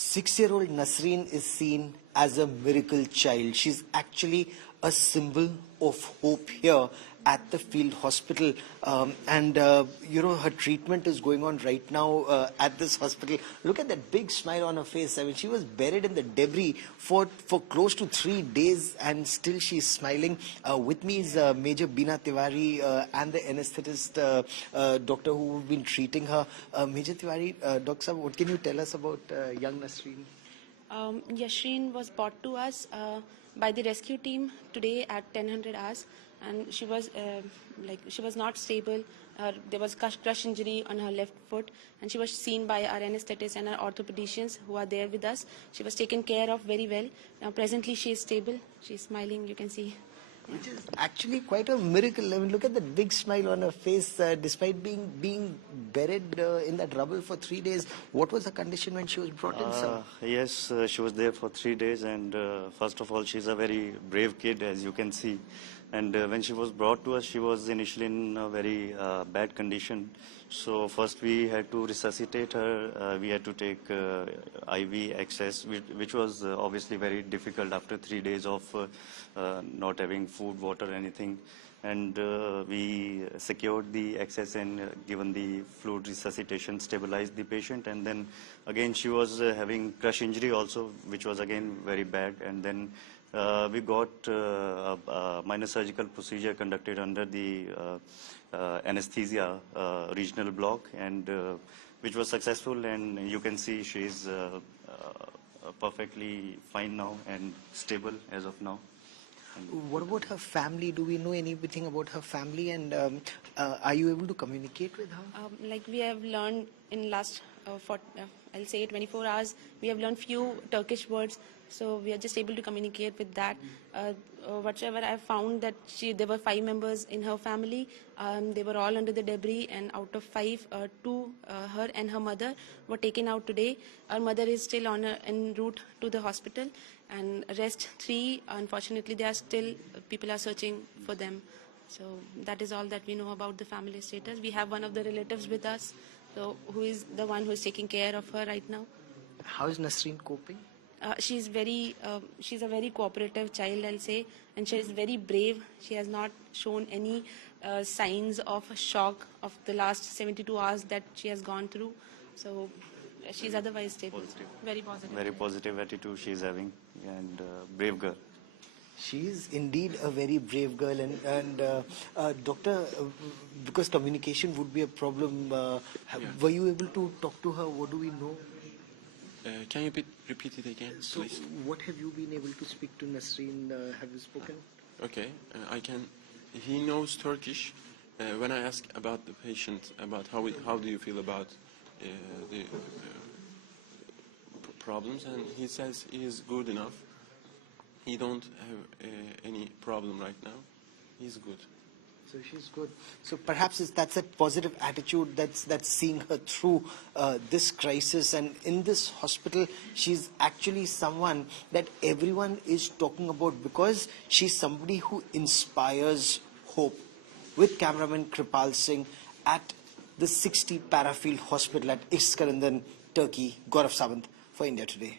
6-year-old Nasreen is seen as a miracle child. She's actually a symbol of hope here at the field hospital. Her treatment is going on right now at this hospital. Look at that big smile on her face. I mean, she was buried in the debris for close to 3 days and still she's smiling. With me is Major Beena Tiwari and the anesthetist doctor who've been treating her. Major Tiwari, Dr. Sahab, what can you tell us about young Nasreen? Nasreen was brought to us by the rescue team today at 10:00 hours, and she was not stable. There was crush injury on her left foot, and she was seen by our anesthetists and our orthopedicians who are there with us. She was taken care of very well. Now presently she is stable. She is smiling. You can see. Which is actually quite a miracle. I mean, look at that big smile on her face, despite being buried in that rubble for 3 days. What was her condition when she was brought in, sir? Yes, she was there for 3 days, and first of all, she's a very brave kid, as you can see. And when she was brought to us, she was initially in a very bad condition. So first we had to resuscitate her. We had to take IV access, which was obviously very difficult after 3 days of not having food, water, anything. And we secured the access and given the fluid resuscitation, stabilized the patient. And then again she was having crush injury also, which was again very bad. And then we got a minor surgical procedure conducted under the anesthesia regional block, and which was successful, and you can see she's perfectly fine now and stable as of now. What about her family? Do we know anything about her family, and are you able to communicate with her? Like we have learned in last I'll say 24 hours, we have learned few Turkish words, so we are just able to communicate with that. Whatever I found that there were 5 members in her family. They were all under the debris, and out of 5, 2, her and her mother, were taken out today. Our mother is still en route to the hospital, and rest 3, unfortunately, people are searching for them. So that is all that we know about the family status. We have one of the relatives with us, so who is the one who is taking care of her right now. How is Nasreen coping? She's a very cooperative child, I'll say, and she is very brave. She has not shown any signs of shock of the last 72 hours that she has gone through. So she's otherwise stable. Positive. Very positive. Very positive attitude she's having, and brave girl. She is indeed a very brave girl, and doctor, because communication would be a problem, were you able to talk to her? What do we know? Can you repeat it again, so please? What have you been able to speak to Nasreen? Have you spoken? Okay, I can. He knows Turkish. When I ask about the patient, about how do you feel about the problems, and he says he is good enough. He don't have any problem right now. He's good. So she's good. So perhaps that's a positive attitude that's seeing her through this crisis. And in this hospital, she's actually someone that everyone is talking about, because she's somebody who inspires hope. With cameraman Kripal Singh at the 60 Parafield Hospital at Iskenderun, Turkey, Gaurav Sawant for India Today.